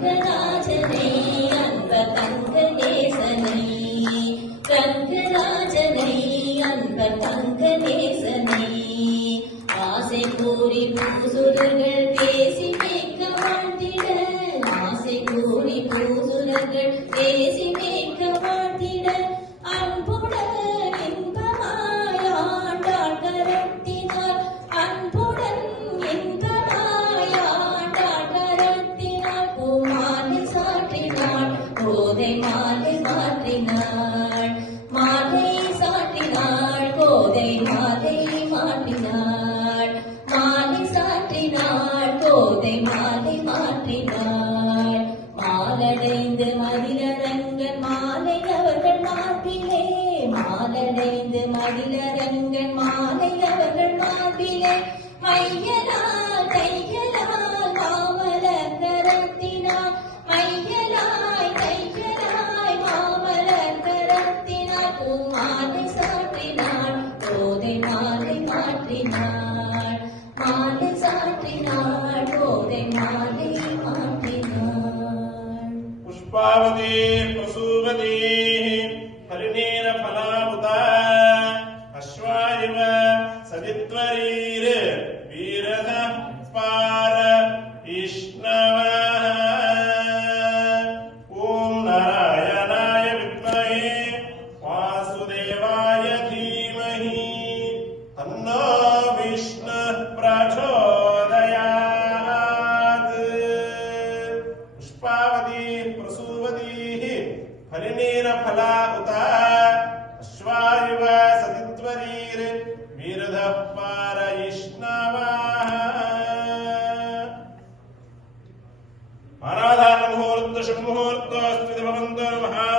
ரங்கராஜனை அன்ப தங்கநேசனை ரங்கராஜனை அன்ப தங்கநேசனை ஆசை கூறி பூசுரர்கள் பேசி மேய்க்க வாழ்த்திட ஆசை கூறி பூசுரர்கள் பேசி மேய்க்க வாழ்த்திட அன்புடன் இன்பமாய் ஆண்டாள் கரத்தினார் அன்புடன் இன்பமாய் ஆண்டாள் கரத்தினார் பூமாலை சாற்றினாள் கோதை மாலை மாற்றினாள் மாலை சாற்றினாள் கோதை மாலை மாற்றினாள் மாலை சாற்றினாள் கோதை மாலை மாற்றினாள் மாலடைந்து மதிலரங்கன் மாலை அவர்கள் மார்பிலே மாலடைந்து மதிலரங்கன் மாலை அவர்கள் மார்பிலே மையலால் கையலால் மாமலர் கரத்தினார் மையலாய் கையலாய் மாமலர் கரத்தினார் பூமாலை சாற்றினாள் கோதை மாலை மாற்றினாள் மாலை சாற்றினாள் கோதை மாலை மாற்றினாள். புஷ்பாவதி பிரசூவதி ஹரிநீர ஃபலாமுதா அஸ்வாயிவ சவித்வரீர் வீரத பார இஷ்ணவ ஓம் நாராயணாய வித்மஹே வாசுதேவாய தீமஹி தன்னோ விஷ்ணு பிரச்சோதயாத். புஷ்பாவதி பிரசூவதி ஹரிநீர ஃபலா உத அஸ்வாயுவ சதித்வரீர் வீரத பார இஷ்ணவ. ஆராಧಾನ ಮುಹೂರ್ತ ಶುಭ ಮುಹೂರ್ತ ಭವಂತೋ ಮಹಾನ್